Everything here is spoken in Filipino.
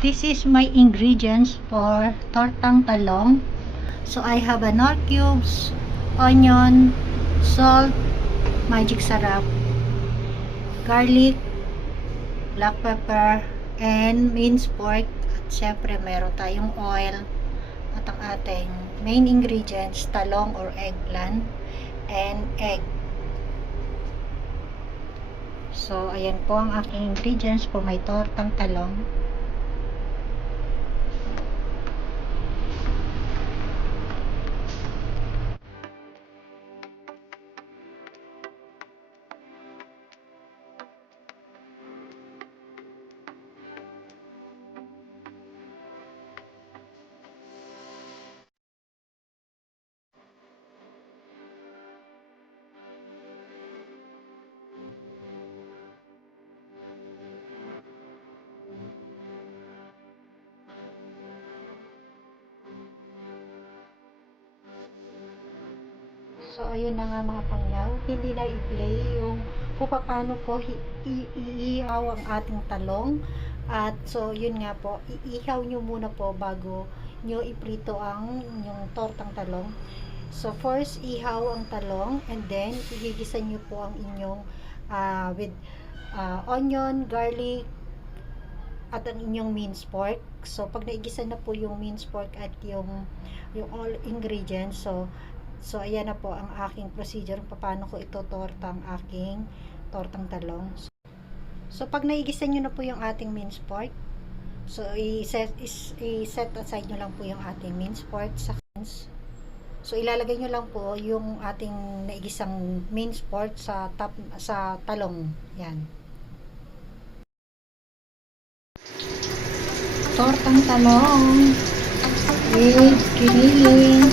This is my ingredients for tortang talong. So I have a nor cubes, onion, salt, magic sarap, garlic, black pepper, and minced pork. At syempre meron tayong oil. At ang ating main ingredients, talong or eggplant, and egg. So ayan po ang aking ingredients for my tortang talong. So, ayun na nga mga pangyaw. Hindi na i-play yung kung paano po iihaw ang ating talong. At so, yun nga po, iihaw nyo muna po bago nyo iprito ang yung tortang talong. So, first, ihaw ang talong and then, igigisa nyo po ang inyong with onion, garlic, at ang inyong minced pork. So, pag naigisa na po yung minced pork at yung all ingredients, so ayan na po ang aking procedure kung paano ko ito torta ang aking tortang talong. So pag naigisa nyo na po yung ating minced pork, so i-set aside nyo lang po yung ating minced pork sa cans. So ilalagay nyo lang po yung ating naigisang minced pork sa talong. Yan. Tortang talong with giniling.